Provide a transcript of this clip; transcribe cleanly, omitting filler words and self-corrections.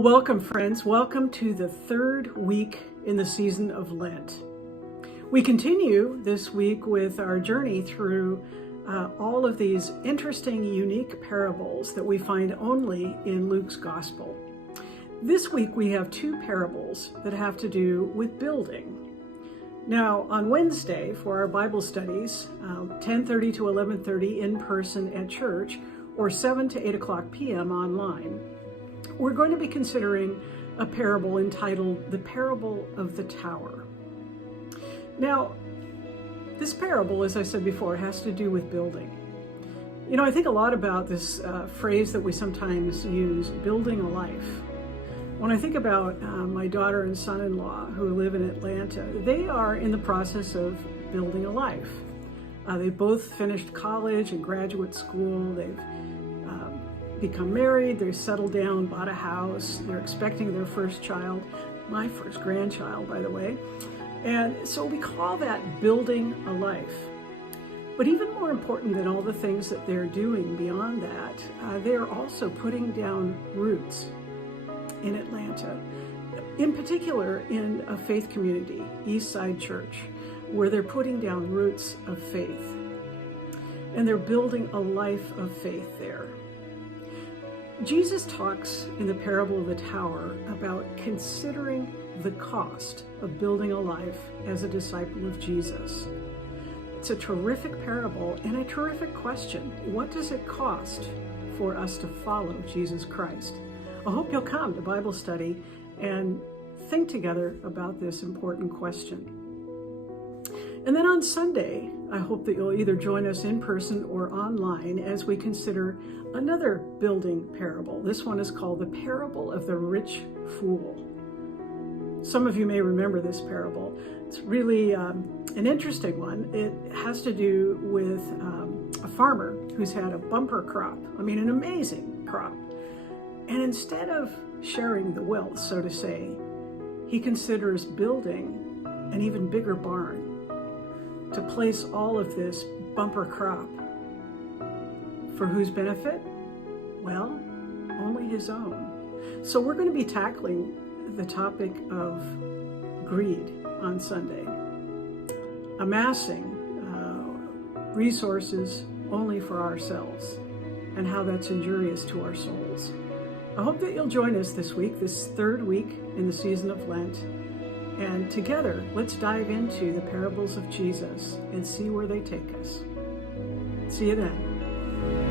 Well, welcome, friends. Welcome to the third week in the season of Lent. We continue this week with our journey through all of these interesting, unique parables that we find only in Luke's Gospel. This week we have two parables that have to do with building. Now, on Wednesday for our Bible studies, 10:30 to 11:30 in person at church, or 7 to 8 o'clock p.m. online, we're going to be considering a parable entitled The Parable of the Tower. Now, this parable, as I said before, has to do with building. You know, I think a lot about this phrase that we sometimes use, building a life. When I think about my daughter and son-in-law who live in Atlanta, they are in the process of building a life. They both finished college and graduate school. They've become married, they've settled down, bought a house, they're expecting their first child, my first grandchild, by the way. And so we call that building a life. But even more important than all the things that they're doing beyond that, they are also putting down roots in Atlanta, in particular in a faith community, East Side Church, where they're putting down roots of faith. And they're building a life of faith there. Jesus talks in the parable of the tower about considering the cost of building a life as a disciple of Jesus. It's a terrific parable and a terrific question. What does it cost for us to follow Jesus Christ? I hope you'll come to Bible study and think together about this important question. And then on Sunday, I hope that you'll either join us in person or online as we consider another building parable. This one is called The Parable of the Rich Fool. Some of you may remember this parable. It's really an interesting one. It has to do with a farmer who's had a bumper crop. I mean, an amazing crop. And instead of sharing the wealth, so to say, he considers building an even bigger barn to place all of this bumper crop. For whose benefit? Well, only his own. So we're going to be tackling the topic of greed on Sunday. Amassing resources only for ourselves and how that's injurious to our souls. I hope that you'll join us this week, this third week in the season of Lent. And together, let's dive into the parables of Jesus and see where they take us. See you then.